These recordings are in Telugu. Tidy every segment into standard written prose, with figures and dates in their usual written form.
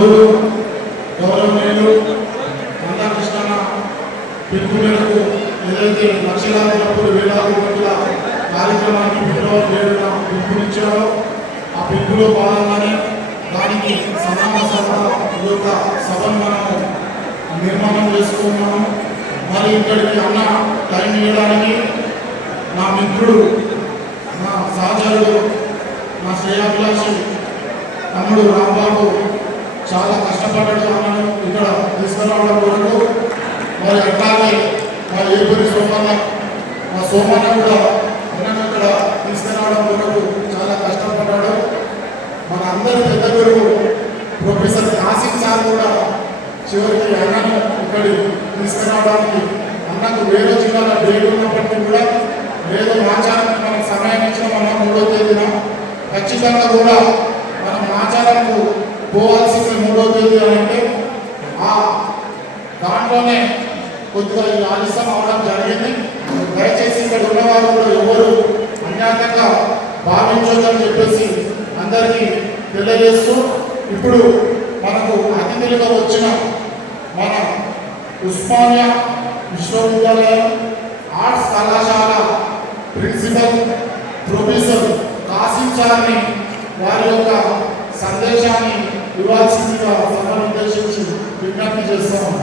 సోదరుడు గౌరవనీయులు మందాకృష్ణ పిలుపు మేరకు ఏదైతే లక్షలాది డబ్బులు వేలాది మందుల కార్యక్రమానికి ఫిబ్రవరి 7న పిలుపునిచ్చారో ఆ పిలుపులో భాగంగానే దానికి సమాన సభను మనము నిర్మాణం చేసుకున్నాము. మరి ఇక్కడికి అన్న టైం ఇవ్వడానికి నా మిత్రుడు, నా సహచరుడు, నా శ్రేయాభిలాషి తమ్ముడు రాంబాబు చాలా కష్టపడ్డాడు అన్నను ఇక్కడ తీసుకురావడం కొరకు. మరి అట్లాగే మా ఏపూరి సోమన్న, మా సోమన్న కూడా అన్నను ఇక్కడ తీసుకురావడం కొరకు చాలా కష్టపడ్డాడు. మన అందరి పెద్ద గురువు ప్రొఫెసర్ కాసిం సార్ కూడా చివరికి అన్నను ఇక్కడి తీసుకురావడానికి అన్నకు వేరే జిల్లాలో డేట్ ఉన్నప్పటికీ కూడా వేరే ఆచారానికి మనం సమయం ఇచ్చిన మనం 3వ తేదీన ఖచ్చితంగా కూడా మనం ఆచారంకు పోవాల్సింది 3వ తేదీ అంటే ఆ దాంట్లోనే కొద్దిగా ఈ ఆలస్యం అవడం జరిగింది. దయచేసి ఇక్కడ ఉన్నవారు కూడా ఎవరు అన్యాయంగా భావించొద్దని చెప్పేసి అందరికీ తెలియజేస్తూ ఇప్పుడు మనకు అతిథులుగా వచ్చిన మన ఉస్మానియా విశ్వవిద్యాలయం ఆర్ట్స్ కళాశాల ప్రిన్సిపల్ ప్రొఫెసర్ కాసిం సార్ని వారి యొక్క సందేశాన్ని ఇవ్వాల్సిందిగా సభను ఉద్దేశించి విజ్ఞప్తి చేస్తాము.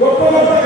గొప్ప